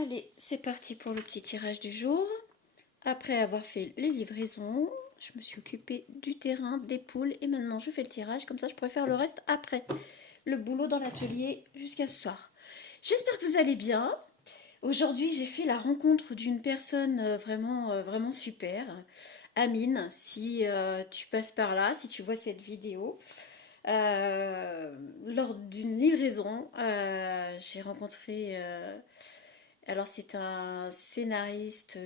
Allez, c'est parti pour le petit tirage du jour. Après avoir fait les livraisons, je me suis occupée du terrain, des poules et maintenant je fais le tirage. Comme ça, je pourrais faire le reste après. Le boulot dans l'atelier jusqu'à ce soir. J'espère que vous allez bien. Aujourd'hui, j'ai fait la rencontre d'une personne vraiment super. Amine, si tu passes par là, si tu vois cette vidéo. Lors d'une livraison, j'ai rencontré... alors c'est un scénariste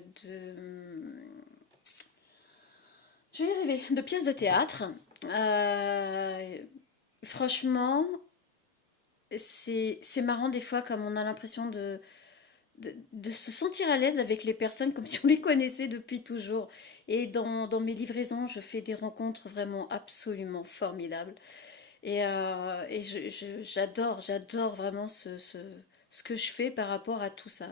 je vais y arriver, de pièces de théâtre. Euh, Franchement, c'est marrant des fois comme on a l'impression de se sentir à l'aise avec les personnes comme si on les connaissait depuis toujours. Et dans mes livraisons, je fais des rencontres vraiment absolument formidables. J'adore vraiment ce que je fais par rapport à tout ça.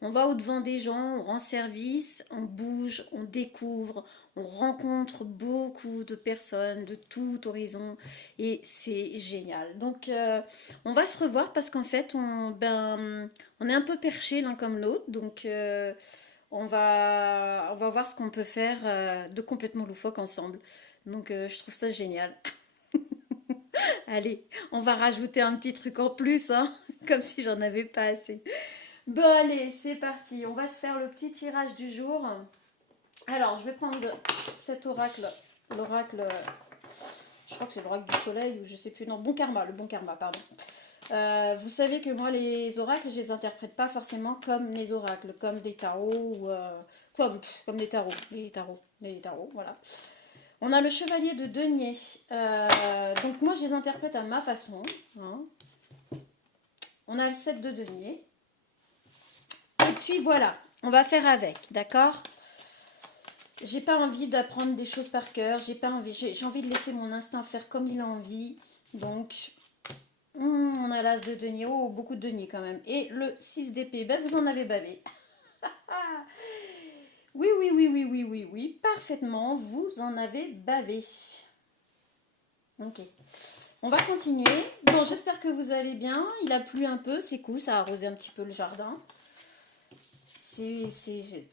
On va au-devant des gens, on rend service, on bouge, on découvre, on rencontre beaucoup de personnes de tout horizon et c'est génial. Donc on va se revoir parce qu'en fait on est un peu perchés l'un comme l'autre. Donc on va voir ce qu'on peut faire de complètement loufoque ensemble. Donc je trouve ça génial. Allez, on va rajouter un petit truc en plus, hein, comme si j'en avais pas assez. Bon, allez, c'est parti. On va se faire le petit tirage du jour. Alors, je vais prendre cet oracle. L'oracle, je crois que c'est l'oracle du soleil ou je sais plus. Non, bon karma, le bon karma, pardon. Vous savez que moi, les oracles, je les interprète pas forcément comme les oracles, comme des tarots ou comme des tarots. Les tarots, voilà. On a le chevalier de denier. Donc moi, je les interprète à ma façon. Hein. On a le 7 de denier. Et puis voilà, on va faire avec, d'accord? J'ai pas envie d'apprendre des choses par cœur. J'ai envie de laisser mon instinct faire comme il a envie. Donc, on a l'as de denier. Oh, beaucoup de denier quand même. Et le 6 d'épée, ben vous en avez bavé. Oui, parfaitement, vous en avez bavé. Ok. On va continuer. Bon, j'espère que vous allez bien. Il a plu un peu, c'est cool, ça a arrosé un petit peu le jardin. C'est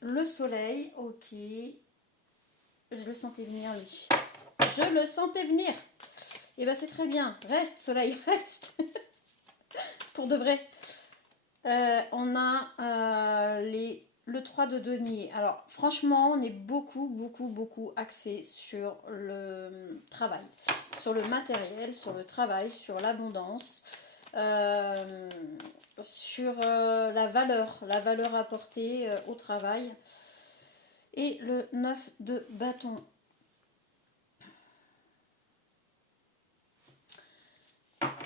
le soleil, ok. Je le sentais venir, lui. Je le sentais venir. Et ben c'est très bien. Reste, soleil, reste. Pour de vrai. On a le 3 de denier. Alors, franchement, on est beaucoup axé sur le travail, sur le matériel, sur le travail, sur l'abondance, euh, sur la valeur apportée au travail. Et le 9 de bâton.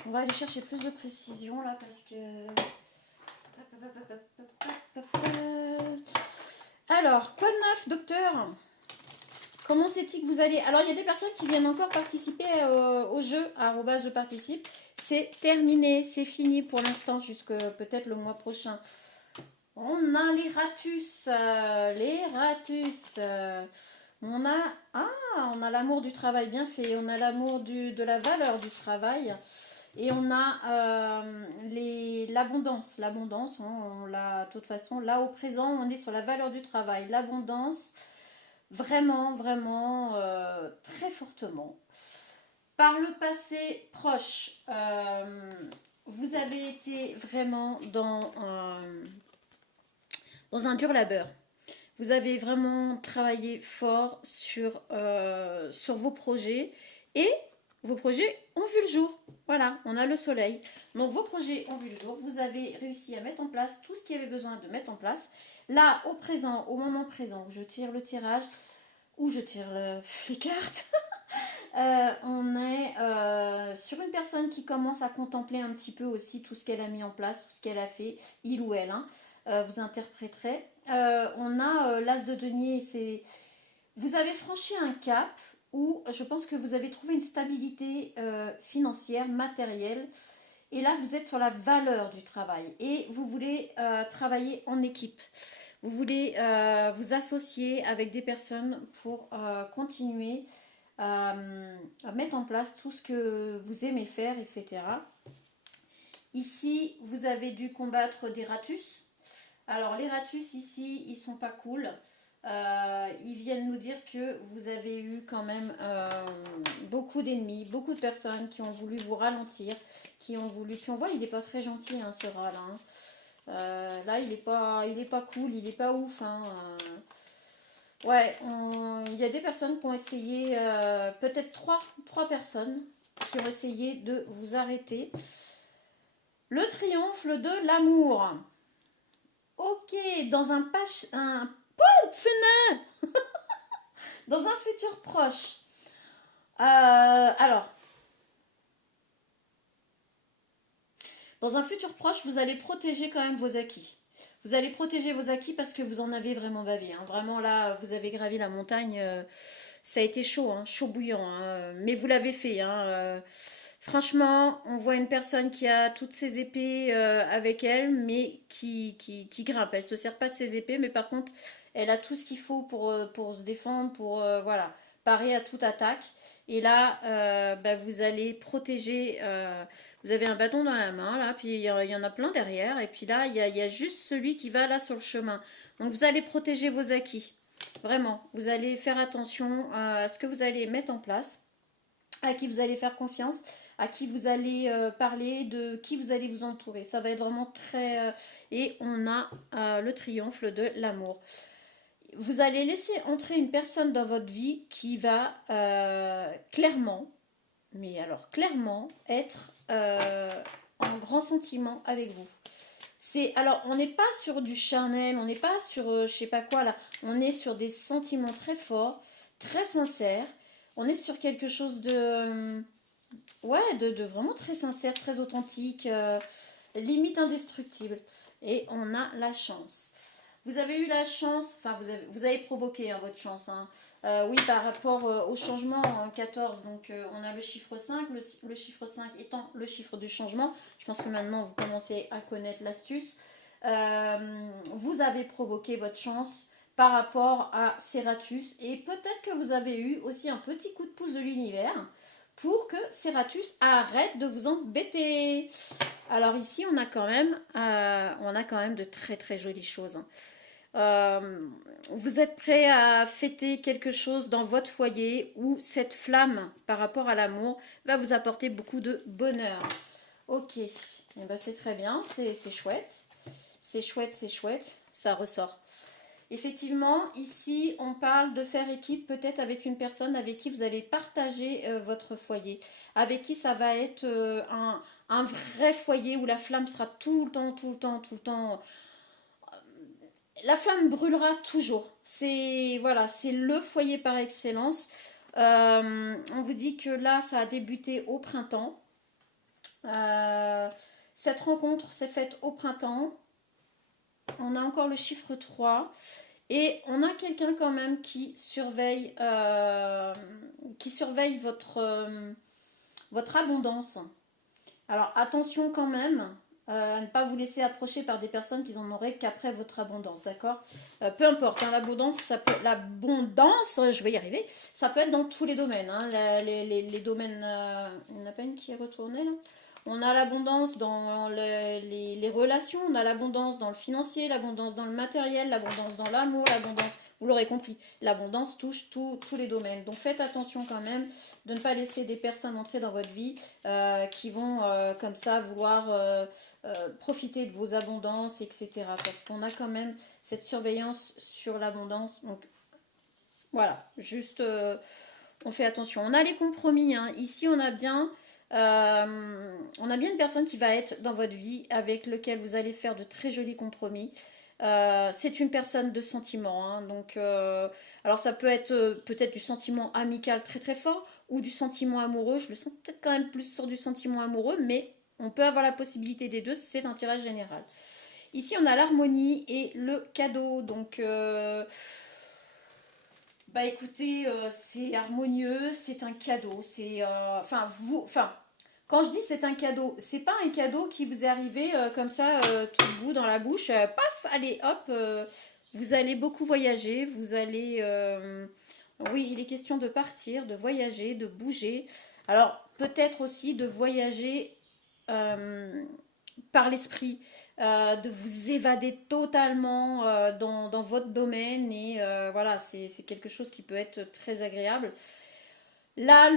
On va aller chercher plus de précision là parce que... Alors, quoi de neuf, docteur? Comment c'est-il que vous allez... Alors, il y a des personnes qui viennent encore participer au jeu, à arobase je participe. C'est terminé, c'est fini pour l'instant, jusque peut-être le mois prochain. On a les ratus, on a l'amour du travail bien fait, on a l'amour de la valeur du travail. Et on a l'abondance. L'abondance, on l'a de toute façon, là au présent, on est sur la valeur du travail. L'abondance, vraiment, très fortement. Par le passé proche, vous avez été vraiment dans un dur labeur. Vous avez vraiment travaillé fort sur vos projets et vos projets ont vu le jour. Voilà, on a le soleil. Donc vos projets ont vu le jour. Vous avez réussi à mettre en place tout ce qu'il y avait besoin de mettre en place. Là, au présent, au moment présent, où je tire le tirage, où je tire les cartes, on est sur une personne qui commence à contempler un petit peu aussi tout ce qu'elle a mis en place, tout ce qu'elle a fait, il ou elle. Hein. Vous interpréterez. On a l'as de denier, vous avez franchi un cap où je pense que vous avez trouvé une stabilité financière, matérielle. Et là, vous êtes sur la valeur du travail et vous voulez travailler en équipe. Vous voulez vous associer avec des personnes pour continuer à mettre en place tout ce que vous aimez faire, etc. Ici, vous avez dû combattre des ratus. Alors, les ratus ici, ils sont pas cool. Ils viennent nous dire que vous avez eu quand même beaucoup d'ennemis, beaucoup de personnes qui ont voulu vous ralentir, qui ont voulu... Puis on voit, il est pas très gentil, hein, ce rat là, hein. Là, il est pas cool, il est pas ouf, hein. Ouais, il y a des personnes qui ont essayé, peut-être trois personnes qui ont essayé de vous arrêter. Le triomphe de l'amour. Ok, dans dans un futur proche. Alors, dans un futur proche, vous allez protéger quand même vos acquis. Vous allez protéger vos acquis parce que vous en avez vraiment bavé, hein. Vraiment là, vous avez gravi la montagne. Ça a été chaud, hein, chaud bouillant, hein, mais vous l'avez fait, hein. Franchement, on voit une personne qui a toutes ses épées avec elle, mais qui grimpe. Elle ne se sert pas de ses épées, mais par contre, elle a tout ce qu'il faut pour se défendre, pour voilà, parer à toute attaque. Et là, bah, vous allez protéger. Vous avez un bâton dans la main, là, puis il y en a plein derrière. Et puis là, il y a juste celui qui va là sur le chemin. Donc vous allez protéger vos acquis. Vraiment, vous allez faire attention à ce que vous allez mettre en place, à qui vous allez faire confiance, à qui vous allez parler, de qui vous allez vous entourer. Ça va être vraiment très... et on a le triomphe de l'amour. Vous allez laisser entrer une personne dans votre vie qui va clairement, mais alors clairement, être en grand sentiment avec vous. Alors, on n'est pas sur du charnel, on n'est pas sur je sais pas quoi là, on est sur des sentiments très forts, très sincères, on est sur quelque chose ouais, de vraiment très sincère, très authentique, limite indestructible. Et on a la chance. Vous avez eu la chance, enfin vous avez provoqué, hein, votre chance, hein. Oui, par rapport au changement en 14, donc on a le chiffre 5, le chiffre 5 étant le chiffre du changement. Je pense que maintenant vous commencez à connaître l'astuce. Vous avez provoqué votre chance par rapport à Serratus et peut-être que vous avez eu aussi un petit coup de pouce de l'univers pour que Serratus arrête de vous embêter. Alors ici, on a quand même de très très jolies choses, hein. Vous êtes prêt à fêter quelque chose dans votre foyer où cette flamme par rapport à l'amour va vous apporter beaucoup de bonheur. Ok, eh ben, c'est très bien, c'est chouette. C'est chouette, c'est chouette, ça ressort. Effectivement, ici, on parle de faire équipe peut-être avec une personne avec qui vous allez partager votre foyer, avec qui ça va être un vrai foyer où la flamme sera tout le temps, tout le temps, tout le temps. La flamme brûlera toujours. C'est voilà, c'est le foyer par excellence. On vous dit que là, ça a débuté au printemps. Euh, cette rencontre s'est faite au printemps. On a encore le chiffre 3. Et on a quelqu'un quand même qui surveille votre abondance. Alors attention quand même à ne pas vous laisser approcher par des personnes qui en auraient qu'après votre abondance, d'accord. Peu importe, hein, l'abondance, je vais y arriver, ça peut être dans tous les domaines, hein, les domaines, il n'y en a pas une qui est retournée là. On a l'abondance dans les relations, on a l'abondance dans le financier, l'abondance dans le matériel, l'abondance dans l'amour, l'abondance, vous l'aurez compris, l'abondance touche tous les domaines. Donc faites attention quand même de ne pas laisser des personnes entrer dans votre vie qui vont comme ça vouloir profiter de vos abondances, etc. Parce qu'on a quand même cette surveillance sur l'abondance. Donc voilà, juste on fait attention. On a les compromis, hein. Ici on a bien une personne qui va être dans votre vie avec lequel vous allez faire de très jolis compromis. C'est une personne de sentiment, hein, donc alors ça peut être peut-être du sentiment amical très très fort ou du sentiment amoureux. Je le sens peut-être quand même plus sur du sentiment amoureux, mais on peut avoir la possibilité des deux. C'est un tirage général. Ici on a l'harmonie et le cadeau, donc bah écoutez, c'est harmonieux, c'est un cadeau, c'est quand je dis c'est un cadeau, c'est pas un cadeau qui vous est arrivé comme ça tout bout dans la bouche, paf, allez hop, vous allez beaucoup voyager, vous allez oui, il est question de partir, de voyager, de bouger. Alors peut-être aussi de voyager par l'esprit. de vous évader totalement dans votre domaine. Et voilà, c'est quelque chose qui peut être très agréable. Là,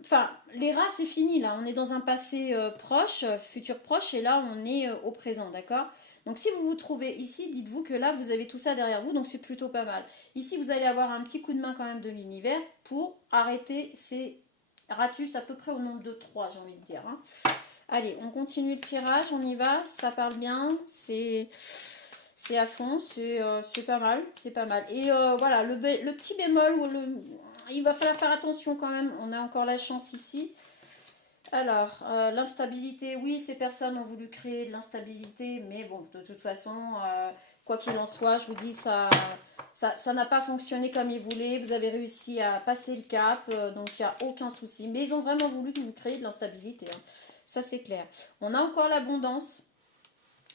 enfin, les rats, c'est fini. Là, on est dans un passé proche, futur proche, et là, on est au présent, d'accord? Donc, si vous vous trouvez ici, dites-vous que là, vous avez tout ça derrière vous, donc c'est plutôt pas mal. Ici, vous allez avoir un petit coup de main quand même de l'univers pour arrêter ces ratus à peu près au nombre de 3, j'ai envie de dire, hein. Allez, on continue le tirage, on y va, ça parle bien, c'est à fond, c'est pas mal, c'est pas mal. Et voilà, le petit bémol, il va falloir faire attention quand même, on a encore la chance ici. Alors, l'instabilité, oui, ces personnes ont voulu créer de l'instabilité, mais bon, de toute façon, quoi qu'il en soit, je vous dis, ça n'a pas fonctionné comme ils voulaient. Vous avez réussi à passer le cap, donc il n'y a aucun souci. Mais ils ont vraiment voulu que vous créiez de l'instabilité, hein. Ça, c'est clair. On a encore l'abondance.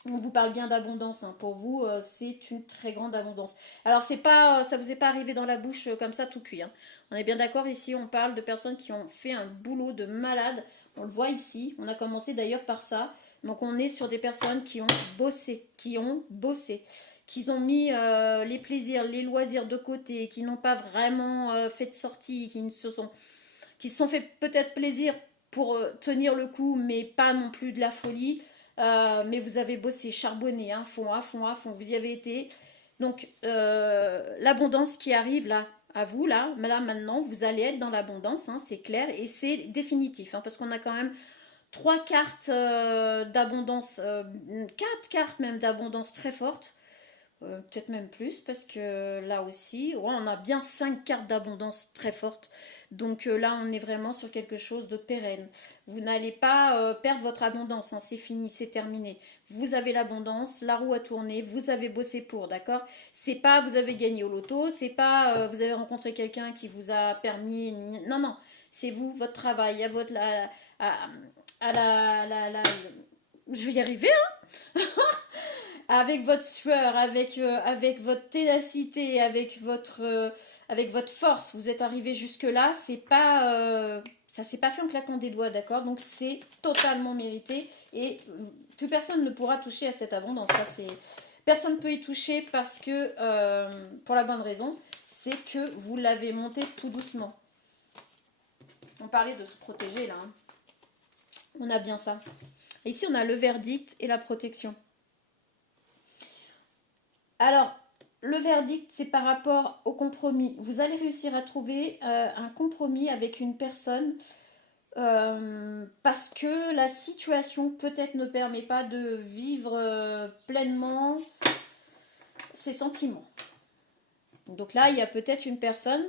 On vous parle bien d'abondance, hein. Pour vous, c'est une très grande abondance. Alors, c'est pas, ça vous est pas arrivé dans la bouche comme ça, tout cuit, hein. On est bien d'accord, ici, on parle de personnes qui ont fait un boulot de malade. On le voit ici. On a commencé d'ailleurs par ça. Donc, on est sur des personnes qui ont bossé, qui ont mis les plaisirs, les loisirs de côté, qui n'ont pas vraiment fait de sortie, qui se sont fait peut-être plaisir pour tenir le coup, mais pas non plus de la folie. Mais vous avez bossé, charbonné, hein, fond, à fond, à fond, vous y avez été. Donc, l'abondance qui arrive là, à vous, là maintenant, vous allez être dans l'abondance, hein, c'est clair, et c'est définitif, hein, parce qu'on a quand même 3 cartes d'abondance, 4 cartes même d'abondance très fortes. Peut-être même plus parce que là aussi, ouais, on a bien 5 cartes d'abondance très fortes. Donc là, on est vraiment sur quelque chose de pérenne. Vous n'allez pas perdre votre abondance, hein, c'est fini, c'est terminé. Vous avez l'abondance, la roue a tourné, vous avez bossé pour, d'accord? C'est pas vous avez gagné au loto, c'est pas vous avez rencontré quelqu'un qui vous a permis. Non, non, c'est vous, votre travail, à votre. À, à je vais y arriver, avec votre sueur, avec votre ténacité, avec votre force, vous êtes arrivé jusque-là, c'est pas, ça s'est pas fait en claquant des doigts, d'accord? Donc c'est totalement mérité et plus personne ne pourra toucher à cette abondance. Ça, personne ne peut y toucher parce que, pour la bonne raison, c'est que vous l'avez monté tout doucement. On parlait de se protéger là, hein. On a bien ça. Et ici, on a le verdict et la protection. Alors, le verdict, c'est par rapport au compromis. Vous allez réussir à trouver un compromis avec une personne parce que la situation peut-être ne permet pas de vivre pleinement ses sentiments. Donc là, il y a peut-être une personne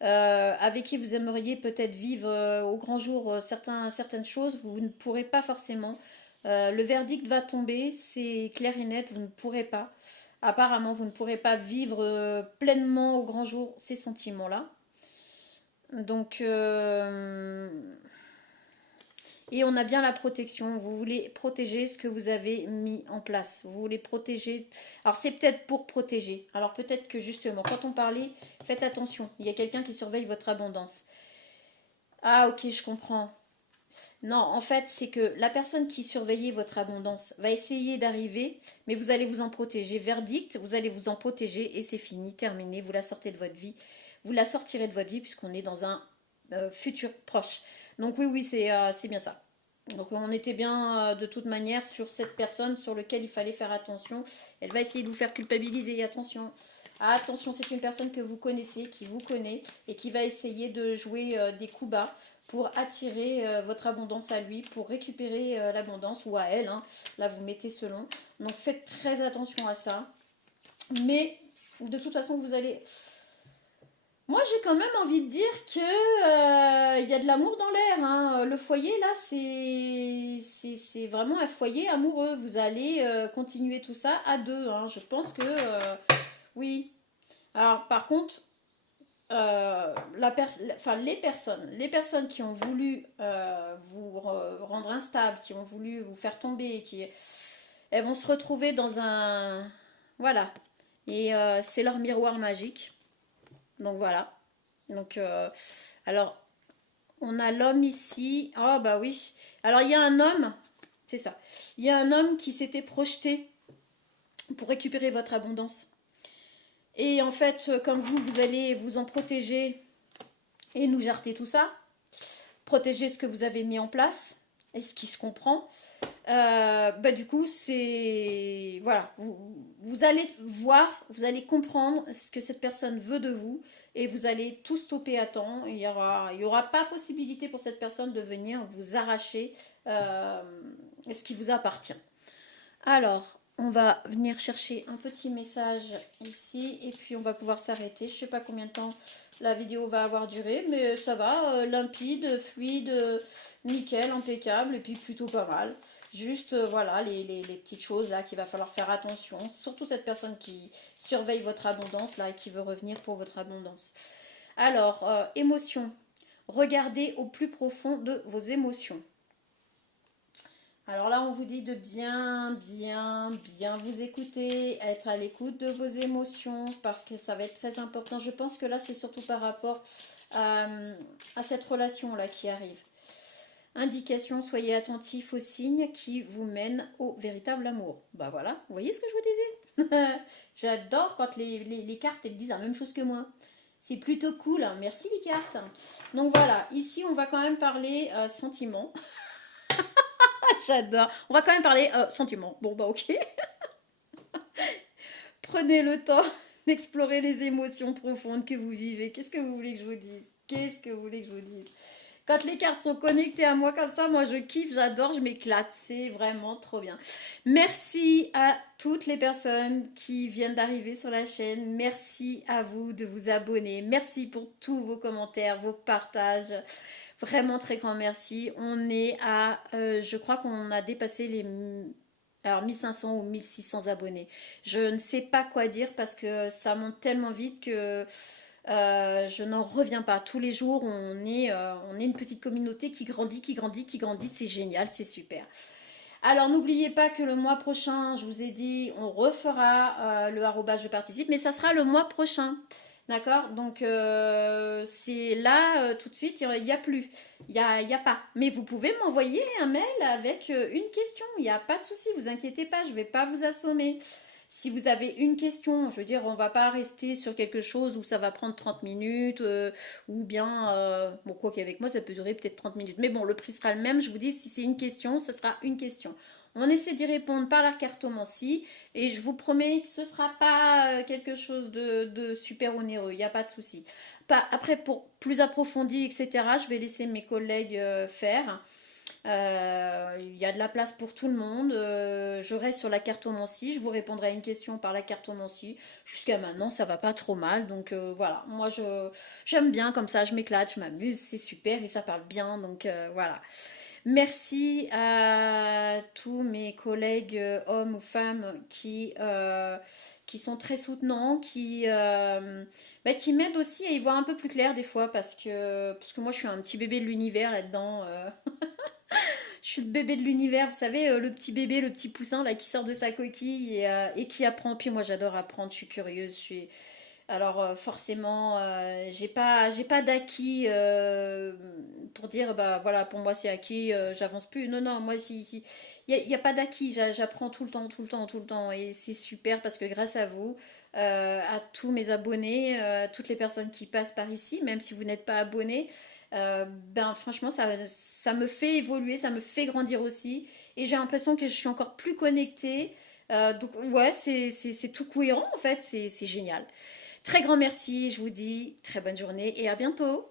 avec qui vous aimeriez peut-être vivre au grand jour certaines choses, vous ne pourrez pas forcément. Le verdict va tomber, c'est clair et net, vous ne pourrez pas. Apparemment, vous ne pourrez pas vivre pleinement au grand jour ces sentiments-là. Donc, et on a bien la protection. Vous voulez protéger ce que vous avez mis en place. Vous voulez protéger. Alors, c'est peut-être pour protéger. Alors, peut-être que justement, quand on parlait, faites attention. Il y a quelqu'un qui surveille votre abondance. Ah, ok, je comprends. Non, en fait, c'est que la personne qui surveillait votre abondance va essayer d'arriver, mais vous allez vous en protéger. Verdict, vous allez vous en protéger et c'est fini, terminé. Vous la sortez de votre vie. Vous la sortirez de votre vie puisqu'on est dans un futur proche. Donc oui, oui, c'est bien ça. Donc on était bien de toute manière sur cette personne sur laquelle il fallait faire attention. Elle va essayer de vous faire culpabiliser. Attention. Ah, attention, c'est une personne que vous connaissez, qui vous connaît et qui va essayer de jouer des coups bas pour attirer votre abondance à lui, pour récupérer l'abondance ou à elle, hein. Là, vous mettez selon. Donc faites très attention à ça. Mais de toute façon, vous allez... Moi, j'ai quand même envie de dire que il y a de l'amour dans l'air, hein. Le foyer, là, c'est vraiment un foyer amoureux. Vous allez continuer tout ça à deux, hein. Je pense que oui. Alors, par contre, les personnes qui ont voulu vous rendre instable, qui ont voulu vous faire tomber, elles vont se retrouver dans un... Voilà. Et c'est leur miroir magique. Donc voilà. Donc, alors, on a l'homme ici. Oh bah oui. Alors, il y a un homme. c'est ça. Il y a un homme qui s'était projeté pour récupérer votre abondance. Et en fait, comme vous allez vous en protéger et nous jarter tout ça, protéger ce que vous avez mis en place et ce qui se comprend, du coup, c'est... Voilà, vous allez voir, vous allez comprendre ce que cette personne veut de vous et vous allez tout stopper à temps. Il y aura pas possibilité pour cette personne de venir vous arracher ce qui vous appartient. Alors, on va venir chercher un petit message ici et puis on va pouvoir s'arrêter. Je ne sais pas combien de temps la vidéo va avoir duré, mais ça va, limpide, fluide, nickel, impeccable et puis plutôt pas mal. Juste, voilà, les petites choses là qu'il va falloir faire attention. Surtout cette personne qui surveille votre abondance là et qui veut revenir pour votre abondance. Alors, émotions. Regardez au plus profond de vos émotions. Alors là, on vous dit de bien vous écouter, être à l'écoute de vos émotions parce que ça va être très important. Je pense que là, c'est surtout par rapport à cette relation-là qui arrive. Indication, soyez attentifs aux signes qui vous mènent au véritable amour. Bah voilà, vous voyez ce que je vous disais. J'adore quand les cartes elles disent la même chose que moi. C'est plutôt cool, hein. Merci les cartes. Donc voilà, ici on va quand même parler sentiments. J'adore. On va quand même parler sentiments. Bon bah ok. Prenez le temps d'explorer les émotions profondes que vous vivez. Qu'est-ce que vous voulez que je vous dise? Qu'est-ce que vous voulez que je vous dise? Quand les cartes sont connectées à moi comme ça, moi je kiffe, j'adore, je m'éclate. C'est vraiment trop bien. Merci à toutes les personnes qui viennent d'arriver sur la chaîne. Merci à vous de vous abonner. Merci pour tous vos commentaires, vos partages. Vraiment très grand merci. On est à, je crois qu'on a dépassé les 1500 ou 1600 abonnés. Je ne sais pas quoi dire parce que ça monte tellement vite que je n'en reviens pas. Tous les jours, on est une petite communauté qui grandit. C'est génial, c'est super. Alors, n'oubliez pas que le mois prochain, je vous ai dit, on refera le arrobas je participe, mais ça sera le mois prochain. D'accord? Donc, c'est là, tout de suite, il n'y a plus. Il y a pas. Mais vous pouvez m'envoyer un mail avec une question. Il n'y a pas de souci, vous inquiétez pas, je ne vais pas vous assommer. Si vous avez une question, je veux dire, on ne va pas rester sur quelque chose où ça va prendre 30 minutes, ou bien, bon, quoi qu'avec moi, ça peut durer peut-être 30 minutes. Mais bon, le prix sera le même. Je vous dis, si c'est une question, ce sera une question. On essaie d'y répondre par la cartomancie et je vous promets que ce ne sera pas quelque chose de super onéreux, il n'y a pas de souci. Après, pour plus approfondi, etc., je vais laisser mes collègues faire. Il y a de la place pour tout le monde. Je reste sur la cartomancie. Je vous répondrai à une question par la cartomancie. Jusqu'à maintenant, ça va pas trop mal. Donc voilà, moi j'aime bien comme ça, je m'éclate, je m'amuse, c'est super et ça parle bien. Donc voilà. Merci à tous mes collègues hommes ou femmes qui sont très soutenants, qui m'aident aussi à y voir un peu plus clair des fois parce que moi je suis un petit bébé de l'univers là-dedans. Je suis le bébé de l'univers, vous savez, le petit bébé, le petit poussin là qui sort de sa coquille et qui apprend. Puis moi j'adore apprendre, je suis curieuse, je suis... Alors forcément, j'ai pas d'acquis pour dire bah voilà pour moi c'est acquis, j'avance plus. Non non, moi il y a pas d'acquis, j'apprends tout le temps et c'est super parce que grâce à vous, à tous mes abonnés, toutes les personnes qui passent par ici, même si vous n'êtes pas abonné, franchement ça me fait évoluer, ça me fait grandir aussi et j'ai l'impression que je suis encore plus connectée. Donc ouais c'est tout cohérent en fait, c'est génial. Très grand merci, je vous dis très bonne journée et à bientôt.